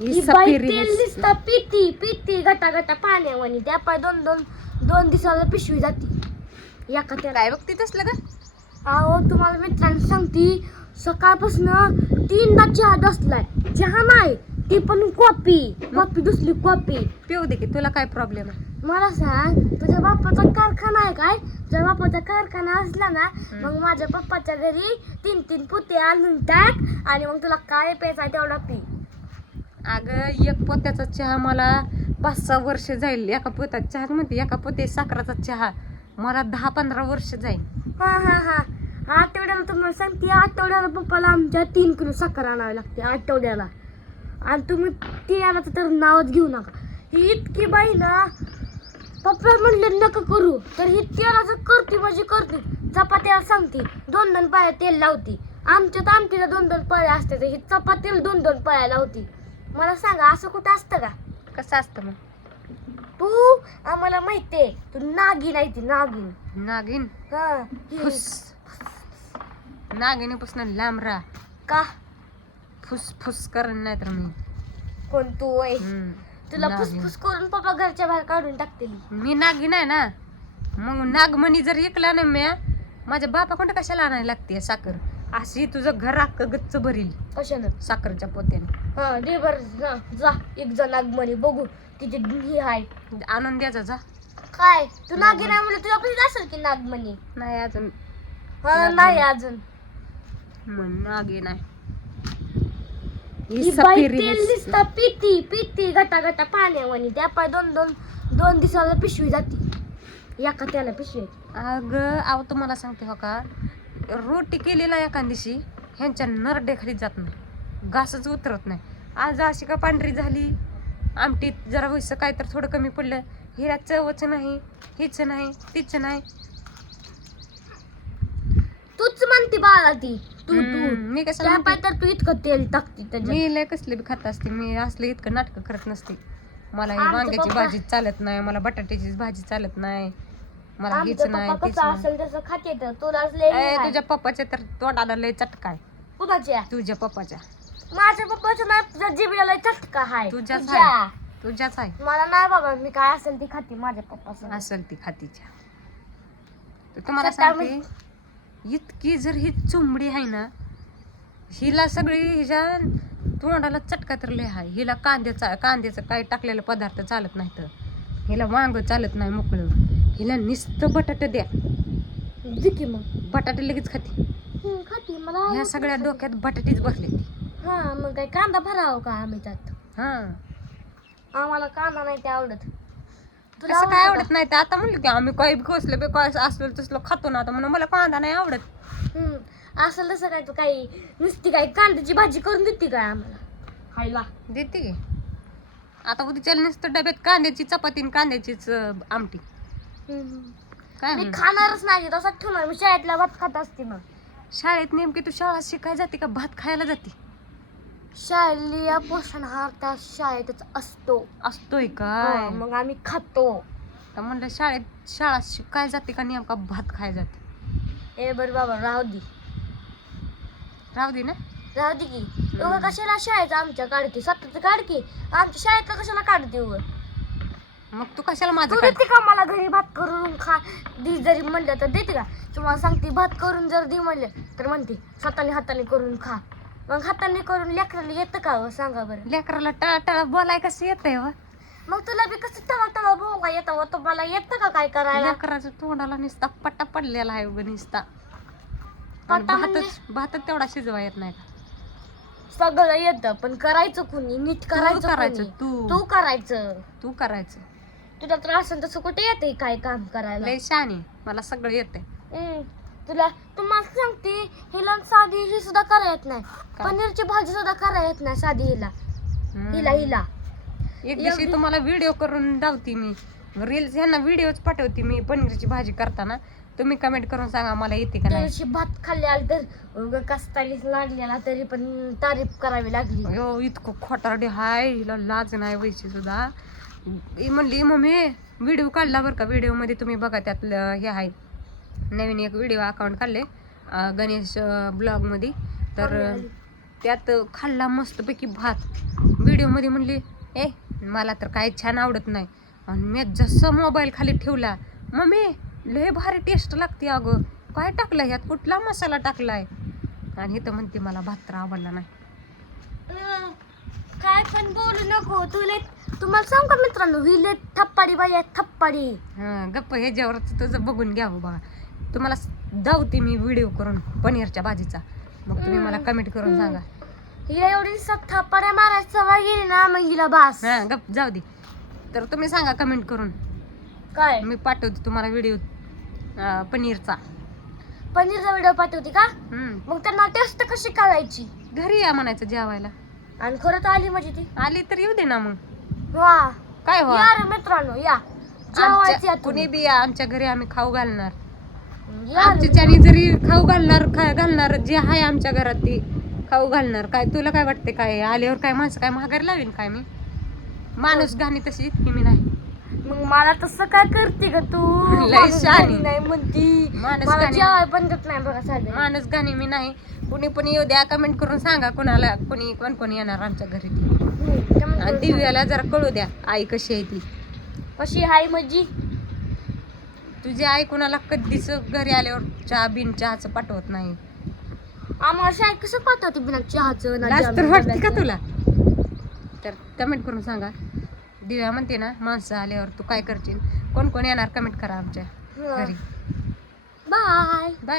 ही बाई तेल दिसता पिती पिती गटा गटा पाण्यावानी त्या पाय दोन दिवसाला पिशवी जाती एका त्याला काय बघती तसलं का? अहो तुम्हाला मित्रांनी सांगती सकाळपासून 3दा चहा डसलाय. चहा नाही ती पण कॉफी दुसरी कॉफी. पिऊ दे की, तुला काय प्रॉब्लेम आहे? मला सांग तुझ्या बाप्पाचा कारखाना आहे काय? तुझ्या बाप्पाचा कारखाना असला ना मग माझ्या पप्पाच्या घरी 3 पुते आणून टाक आणि मग तुला काय प्यायचा तेवढा पी. अगं एक पोत्याचा चहा मला 5-6 वर्ष जाईल. एका पोत्यात चहा म्हणते, एका पोते साखराचा चहा मला 10-15 वर्ष जाईल. हा आठवड्याला तुम्हाला सांगते आठवड्याला पप्पाला आमच्या 3 किलो साखर आणावी लागते आठवड्याला. आणि तुम्ही ती आणायचं तर नावच घेऊ नका. ही इतकी बाई ना पप्पा म्हणले नका करू तर ही तेलाचं करते म्हणजे करते. चपात्याला सांगते 2 पाया तेल लावती. आमच्यात आमटीला 2 पाया असते तर ही चपातीला 2 पाया लावती. मला सांगा असं कुठं असतं का? कसं असतं मग? तू आम्हाला माहितीये तू नागिन आहे ती नागिन. नागिन हा फुस, नागिनीपासून लांब राहा. का फुस फुस करण नाही तर मी. कोण तू आहे? तुला नागिन. फुसफुस करून पप्पा घरच्या बाहेर काढून टाकतील. मी नागिन आहे ना. मग नागमणी जर ऐकला ना म्या, माझ्या बापाकडे कशाला आणायला लागते साखर? अशी तुझं घर अख्खं गच्च भरील कशानं? साखरच्या पोत्याने. हा दे बर जा एक जण नागमणी बघू तिथे ही आहे. आणून द्यायचा जा. काय तू नागिन आहे म्हणजे तुझ्या पण असेल की नागमणी? नाही अजून. हा नाही अजून. मग नागिन आहे. ही बाई तेल दिसता पिती पिती गटा गटा पाण्यावानी त्या पाय दोन दिवसाला पिशवी जाती एका त्याला पिशवी. अगं आव तुम्हाला सांगते हो का, रोटी केलेला एका दिवशी ह्यांच्या नरडे खाली जात नाही, घासच उतरत नाही. आज अशी का पांढरी झाली, आमटीत जरा वैस काय तर थोडं कमी पडलं, हिला चवच नाही, हिच नाही, तिच नाही. तूच म्हणते बाळा ती तू मी त्या कशाला पाय तर तू इतकं तेल टाकते त्याच्यात. मी लय कसले बी खात असते. मी असले इतकं नाटकं करत नसते. मला ही आमचं वांग्याची पप्पा- भाजी चालत नाही, मला बटाट्याची भाजी चालत नाही, मला हेच आमचं नाही पप्पा तेच कसं नाही. असेल तसं खाते तर तुलाच लय हे आहे. तुझ्या पप्पाच्या तर तोंडाला लय चटका आहे. कुणाच्या? तुझ्या पप्पाच्या माझ्या पप्पाच्या नाही तुझ्या जिभेला लय चटका आहे. तुझ्याच तुझ्या. आहे. तुझ्याच आहे. मला नाही बाबा मी काय असेल ती खाते माझ्या पप्पा. असेल ती खातीच्या. तर तुम्हाला सकाळ सांगते इतकी जर ही चुंबडी आहे ना, हिला सगळी हिच्या तोंडाला चटका तर लय आहे. हिला कांद्याचं काही टाकलेलं पदार्थ चालत नाही, तर हिला वांग चालत नाही मोकळं. हिला नुसतं बटाटे द्या, की मग बटाटे लगेच खाते. खाते मला ह्या आवडतं सगळ्या तसं. डोक्यात बटाटेच बसले. हा मग काय कांदा भरावं का आम्ही त्यात? हा आम्हाला कांदा नाही ते आवडत. तुला कसं काय आवडतं आवडत नाही? तर आता म्हणलं की आम्ही काही घोसलं बे काय असलं तसलं खातो ना, आता म्हणून मला कांदा नाही आवडत. का? असं तसं काय तू काही नुसती काय कांद्याची भाजी करून देते काय आम्हाला खायला? देते की. आता उद्याच्या नुसतं डब्यात कांद्याची चपाती आणि कांद्याचीच आमटी. काय मी म्हणू? खाणारच नाही तसंच ठेवणार. मी शाळेतला भात खात असते मग. शाळेत नेमकी तू शाळा शिकाय जाते का भात खायला जाते? शालेय पोषण आहार त्या शाळेतच असतो. असतोय काय? मग आम्ही खातो. तर म्हणलं शाळा शिकाय जाते का नेमका भात खायला जाते? ए बरं बाबा राहू दे ना. राहू दे की. उगा कशाला शाळेचं आमच्या काढते स्वतःच काढ की. आमच्या शाळेतलं कशाला काढते उगा? मग तू कशाला माझं तू काय? देते का मला घरी भात करून खा दी जरी म्हणलं तर देते का? तुम्हाला सांगते भात करून जर दे म्हणलं तर म्हणते स्वतःने हाताने करून खा. मग हाताने करून लेकराला येतं का हो सांगा बरं? लेकराला टाळा बोलाय कसं येतंय व? मग तुला बी कसं तवा बोला येतं व तुम्हाला येतं का काय करायला? लेकराच्या तोंडाला नुसता पट्टा पडलेला आहे उगा नुसता. आणि पट्टा म्हणजे? भातच तेवढा शिजवा येत नाही का? सगळं येतं पण करायचं कुणी? नीट करायचं करायचं, कुणी? तू करायचं. तू करायचं. तुला त्रास असेल तसं कुठे येते काय काम करायला? लय शानी, मला सगळं येतंय. तुम्हाला सांगते हिला साधी ही सुद्धा करा येत नाही. पनीरची भाजी सुद्धा करा येत नाही साधी हिला. हिला एक दिवशी तुम्हाला व्हिडिओ करून दावती मी, रील्स ह्यांना व्हिडिओच पाठवते मी पनीरची भाजी करताना. तुम्ही कमेंट करून सांगा मला येते का नाही. त्यादिवशी भात खाल्ल्याला तर कस्तालीस लागलेला तरी पण तारीफ करावी लागली. अयो इतकं खोटारडे हाय, हिला लाज नाही वैशी सुद्धा. म्हणली मम्मी व्हिडिओ काढला बरं का. व्हिडिओ मध्ये तुम्ही बघा त्यातलं हे आहे, नवीन एक व्हिडिओ अकाउंट काढले गणेश ब्लॉग मध्ये, तर त्यात खाल्ला मस्तपैकी भात. व्हिडिओ व्हिडिओ मध्ये म्हणली ए मला तर काही छान आवडत नाही, आणि मी जसं मोबाईल खाली ठेवला मम्मी लय भारी टेस्ट लागते अगं, काय टाकलं ह्यात, कुठला मसाला टाकलाय, आणि इथं म्हणते मला भात तर आवडला नाही. काय पण बोलू नको. तुम्हाला सांग का मित्रांनो, ही लय थप्पाडी बाई आहे, थप्पाडी. गप्प ह्याच्यावर तुझं बघून घ्यावं बघा. तुम्हाला दावते मी व्हिडिओ करून पनीरच्या भाजीचा, मग तुम्ही मला कमेंट करून सांगा. हिला एवढी थप्पाड्या मारायची सवय गेली ना मग हिला बास. गप जाऊ दे. तर तुम्ही सांगा कमेंट करून, काय मी पाठवते तुम्हाला व्हिडिओ पनीरचा. पनीरचा व्हिडिओ पाठवते का? मग त्यांना टेस्ट कशी करायची? घरी या म्हणायचं जेवायला. आणि खरंच आली म्हणजे ती आली तर येऊ दे ना मग. वा काय हो, या रे मित्रांनो, या जेवायची या तुम्ही. कुणी बी या आमच्या घरी, आम्ही खाऊ घालणार. या रे आमच्याच्यानी जरी खाऊ घालणार जे आहे आमच्या घरात ती खाऊ घालणार. काय तुला काय वाटते, काय आल्यावर काय माणसं काय महागारी लावीन काय मी? माणूस घाणी तशी इतकी मी नाही. मग मला तसं काय करते ग तू? लय माणूस शहाणी. घाणी नाही म्हणती, माणूस मला घाणी. जेवाय पण देत नाही बघा साधं. माणूस घाणी मी नाही. कुणी पण येऊ द्या, कमेंट करून सांगा कोणाला, कोण येणार आमच्या घरी ती. आणि दिव्याला जरा कळू द्या आई कशी आहे ती. कशी हाय म्हणजे? तुझी आई कुणाला कधीच घरी आल्यावर चहाचं पाठवत नाही. आम्हाला शाळेत कसं पाठवते बिना चहाचं ना लाज तर जेवणाचं, वाटते का डब्याचं? तुला? तर कमेंट करून सांगा. दिव्या म्हणते ना माणसं आल्यावर तू काय करशील, कोण येणार कमेंट करा आमच्या घरी. बाय. बाय.